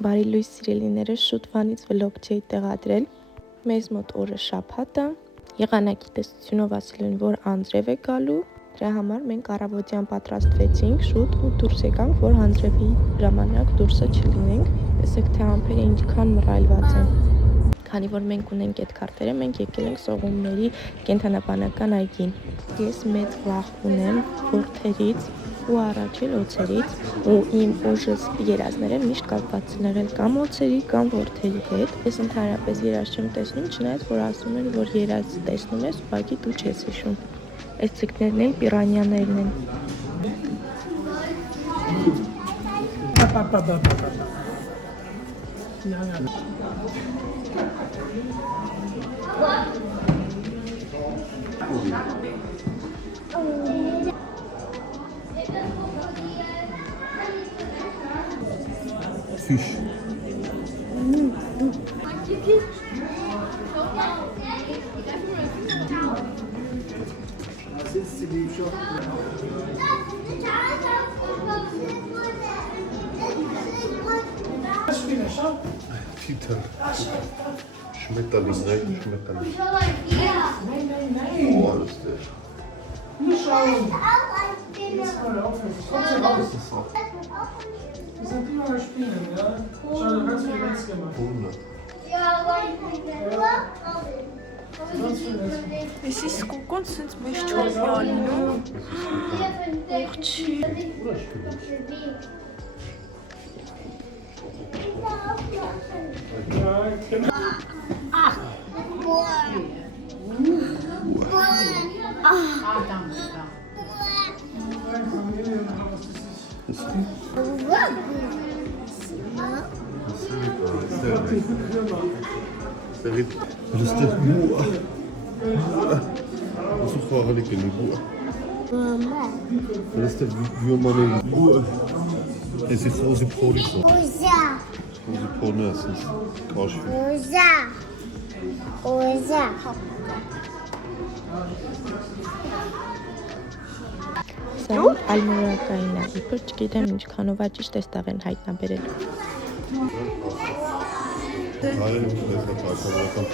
Բարի լույս սիրելիները, շուտ վանից վլոգ չէի տեղադրել։ Մեզ մոտ օրը շաբաթ է, եղանակի տեսությունով ասել են, որ անձրև է գալու, դրա համար մենք առավոտյան պատրաստվեցինք շուտ ու դուրս եկանք, որ անձրևի ժամանակ դուրսը չլինենք։ Տեսեք, թե ամպերը ինչքան մռայլված են։ Քանի որ մենք ունենք այդ քարտերը, մենք եկել ենք Սողունների կենդանաբանական այգին։ Ես մեծ վախ ունեմ ворթերից ու առաջել օձերից, ու իմ ուժս երազները միշտ կապված են եղել կամ օձերի, կամ ворթերի հետ։ Ես ընդհանրապես երազ չեմ տեսնում, չնայած որ ասում են, որ երազ տեսնում ես, ուղղակի դու չես հիշում։ Այս ցիկներն են, պիրանյաներն են։ Fish. Peter. Schmetterling, nein, Schmetterling. Nein. Oh, ist der. Das ist so. Wir sind immer spielen, ja? Schau, du kannst viel Netz gemacht. 100. This is Skokon since my children, no? Dat is de boa. Dat is toch wel gelijk in die boa. Dat is de biomanie boa. En ze gewoon zijn poli voor. Gewoon zijn poli is kaasje. Սա ալմորակային է, իբր չգիտեմ ինչքանով է ճիշտ էստեղ են հայտնաբերել։ Hayır, mesela karşılaşan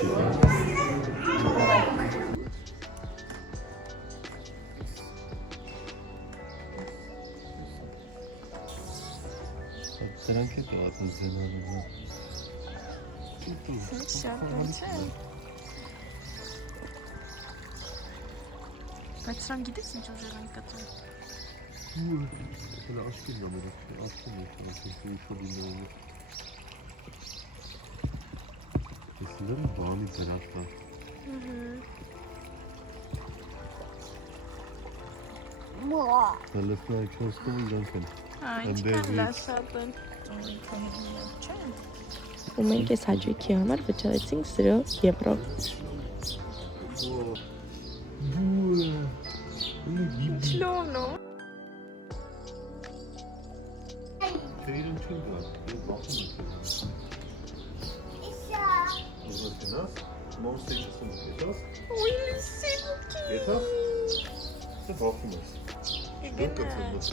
Սրանք է դառնում զենալը։ Բայց սրանք գիտես ինչ ուժեր են կտրում։ Böyle aşkım da böyle aşkım da böyle Eskiden bağlı taraflar. Lalısına ekostum danken. Ինչքան լասատ են։ Ու մենք այս հաճույքի համար վճարեցինք 0 եվրո։ Չլոնո։ Teyrin çünkü var. Bakın mesela. Mom seçilsin. Etas? Ой, лисички. Etas? İşte bakımız. Çok katıldı.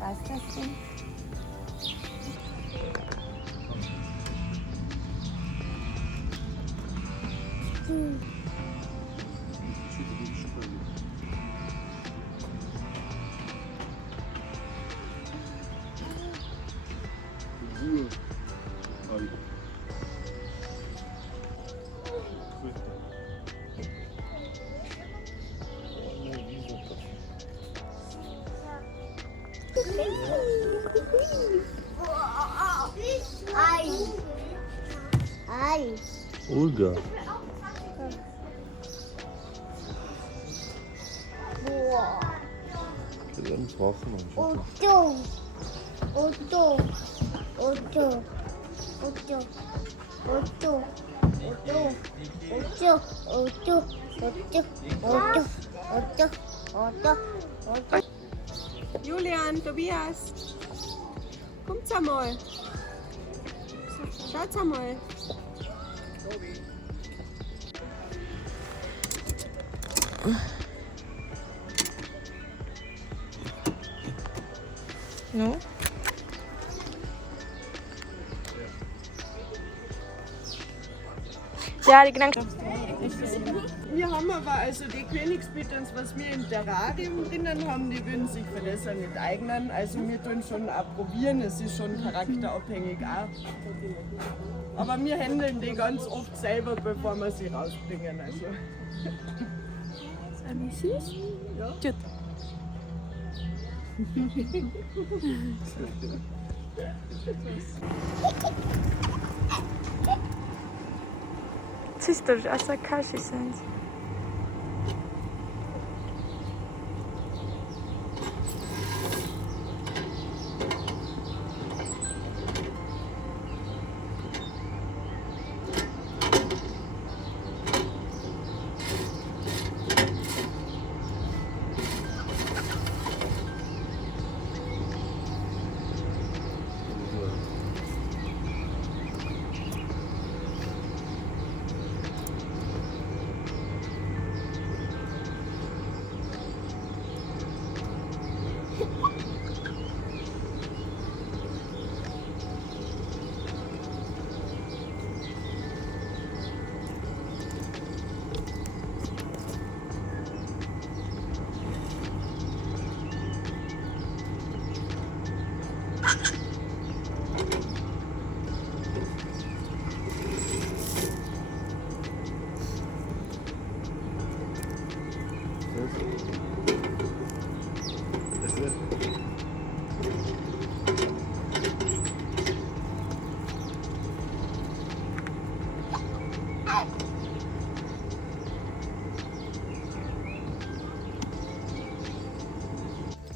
Was ist das denn? Olga. Dann brauchen wir Oh, Julian, Tobias, kommt einmal. Schaut einmal. No? Ja, die Gedanken. Wir haben aber also die Königsbüterns, was wir im Terrarium drinnen haben, die würden sich für das nicht eignen. Also wir tun schon auch probieren, es ist schon charakterabhängig auch. Aber wir handeln die ganz oft selber, bevor wir sie rausbringen. Also. Süß? Ja. Gut. Sister, ասա քաշի սենց։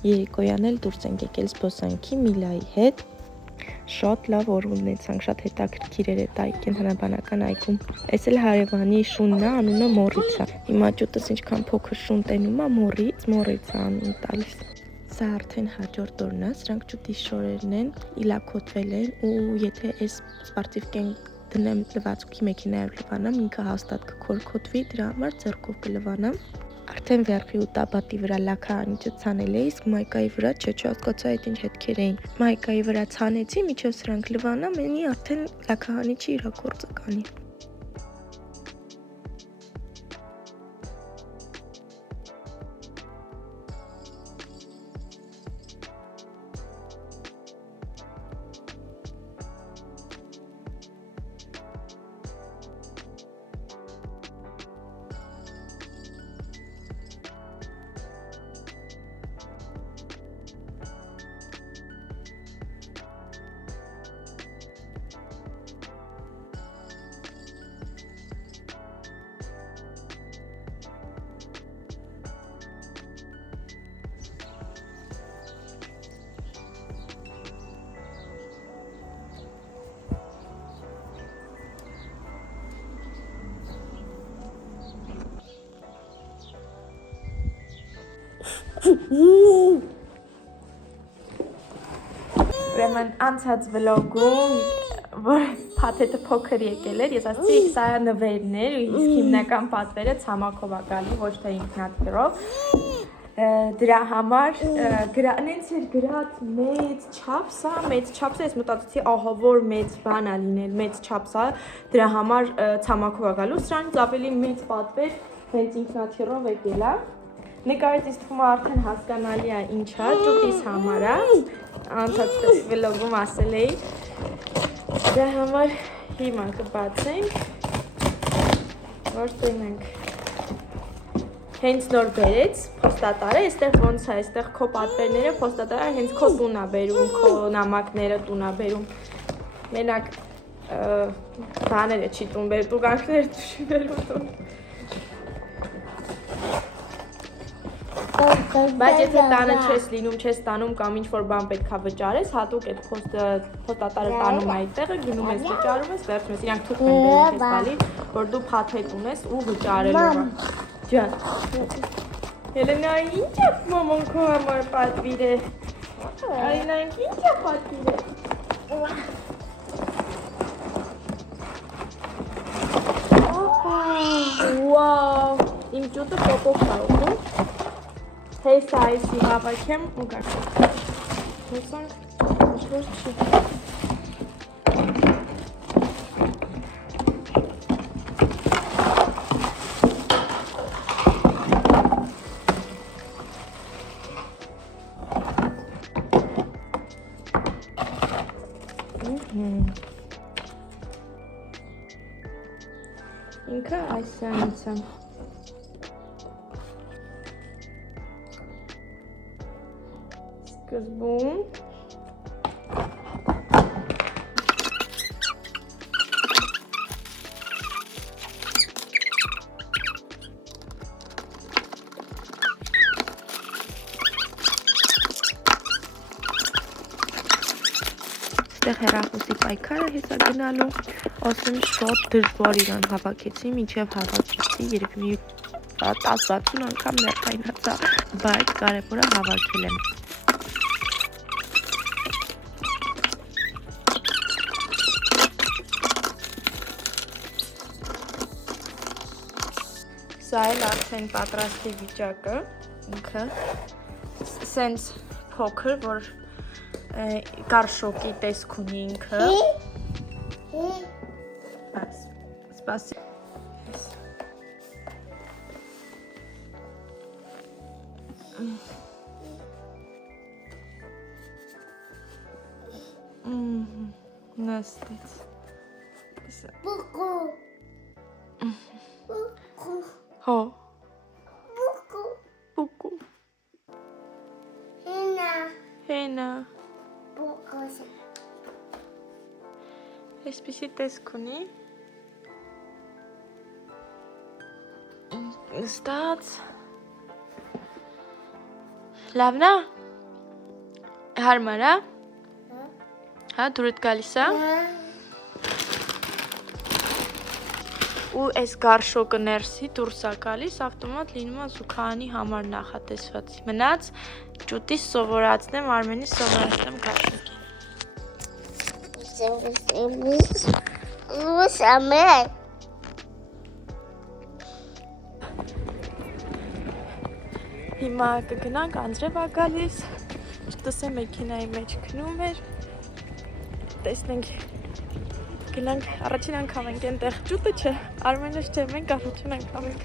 Երեկոյան էլ դուրս ենք եկել զբոսանքի Միլայի հետ։ Շատ լավ օր ունեցանք, շատ հետաքրքիր էր այդ կենդանաբանական այգում։ Այս էլ հարևանի շունն է, անունը Մորիցա։ Հիմա ճուտս ինչքան փոքր շուն տենում է, Մորիցա անուն տալիս։ Սա արդեն հաջորդ օրն է, սրանք ճուտի շորերն են, իլակոթվել են ու եթե այս սպարտիվկեն դնեմ լվացքի մեքենայով լվանամ, ինքը հաստատ կքորքոթվի, դրա համար ձեռքով կլվանամ։ Արդեն վերխի ու տաբատի վրա լաքարանիչը ցանել էի, իսկ մայկայի վրա չհասկացա այդ ինչ հետքեր էին։ Մայկայի վրա ցանեցի, միջով սրանք լվանամ, այնի արդեն լաքարանիչը իր գործը կանի։ Ուրեմն անցած վլոգում, որ փաթեթը փոքր եկել էր, ես ասացի սա նվերն էր, իսկ հիմնական պատվերը ցամաքով է գալի, ոչ թե ինքնաթիռով։ Դրա համար նենց էր գրած մեծ չափսա, ես մտածեցի ահա որ մեծ բան է լինել, մեծ չափսա, դրա համար ցամաքով է գալու, սրանից ավելի մեծ պատվեր հենց ինքնաթիռով եկել է։ Նկարից թվում է արդեն հասկանալի է ինչ է, ճուտիս համար է, անցած վլոգում ասել էի, դրա համար հիմա կբացենք, որ ծույնենք, հենց նոր բերեց փոստատարը, այստեղ ոնց է, այստեղ քո պատվերները փոստատարը հենց քո տուն է բերում, քո նամակները տուն է բերում, մենակ բաները չի տուն բերում, տուգանքները չի բերում տուն։ Բայց եթե տանը չես լինում, չես տանում կամ ինչ-որ բան պետք է վճարես, հատուկ այդ փոստատարը տանում է այդ տեղը, գնում ես վճարում ես, վերջում ես, իրանք թուղթ են բերում քեզ տալի, որ դու փաթեթ ունես ու վճարելու ես։ Ջան։ Ելենա, ինչ է մաման քո համար պատվիրել։ Արինանք ինչ է պատվիրել։ Վաու, իմ ճուտը պոպոկ է ուղում։ Հեսա այսի հավաքեմ ու գարշում։ Հեսանք, ոչ չի։ Ինքը այսյանից է։ Սկզբում Ստեղ հեռախոսի պայքարը հեսա գնալու, ասեմ շատ դժվար իրան հավաքեցի, մինչև հավաքեցի, երբ մի 10-60 անգամ ներկայացա, բայց կարևորը հավաքել եմ։ Սա էլ արդեն պատրաստի վիճակը, ինքը, սենց փոքր, որ կարշոկի տեսք ունի ինքը։ Սպասի։ Նստեց։ Հո։ Բուկու։ Հենա։ Այսպիսի տեսք ունի։ Նստած։ Լավն է։ Հարմար է։ Հա, դուրդ գալիս է։ Ու այս գարշոկը ներսի դուրս է գալիս, ավտոմատ լինում է զուգարանի համար նախատեսված։ Մնաց ճուտիս սովորացնեմ, Արմենի սովորացնեմ գարշոկին։ Հիմա կգնանք, Անձրև է գալիս, չտսե մեքենայի մեջ քնում էր, տեսնենք, գնանք, առաջին անգամ ենք ենտեղ ճուտը չէ, Արմենը չէ, մենք առաջին անգամ ենք։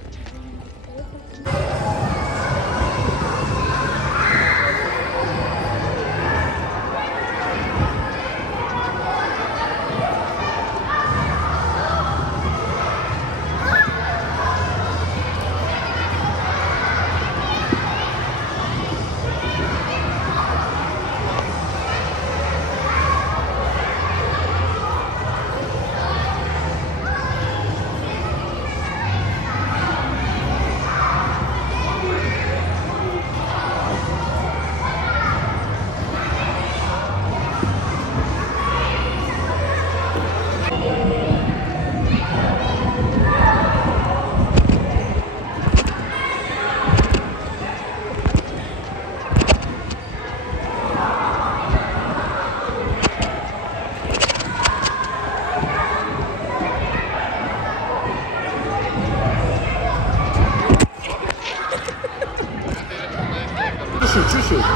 Чуть-чуть.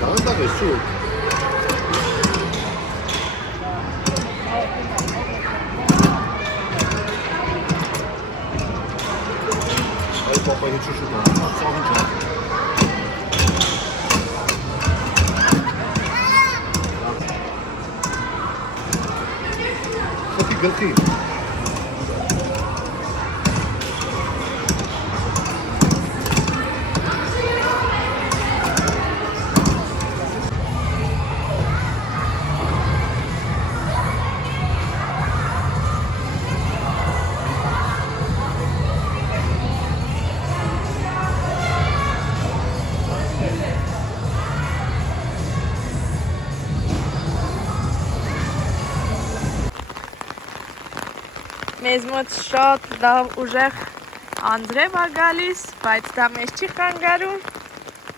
Давай так еще. Ай, папа, я чуть-чуть. Гелки. մեզ մոտ շատ լավ ուժեղ անձրև է գալիս, բայց դա մեզ չի խանգարում։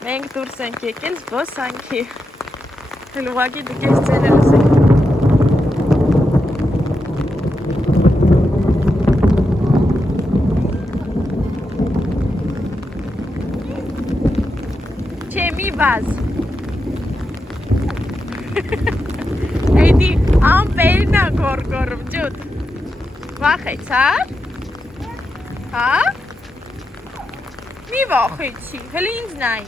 Մենք դուրս ենք եկել զբոսանքի։ Հələ ուղղակի դուք ես ձեներս եք։ Չէ, մի բազ։ Էդի ամպերն է գորգորում, ջուտ։ Վախեց, հա? Հա? Մի վախեցի, հələ ինձ նայի։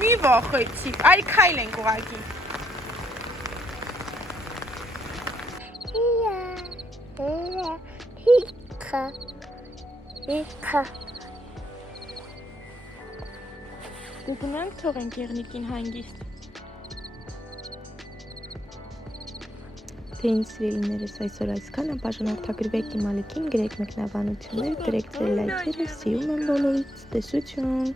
Մի վախեցի, այլ քայլ ենք ուղղակի։ Գնանք թողենք եղնիկին հանգիստ։ Թե ինձ սիրելիներս այսօր այսքան, ապաժանորդագրվեք իմ ալիքին, գրեք մեկնաբանություններ, դրեք ձեր լայքերը, սիրում եմ բոլորից, տեսություն։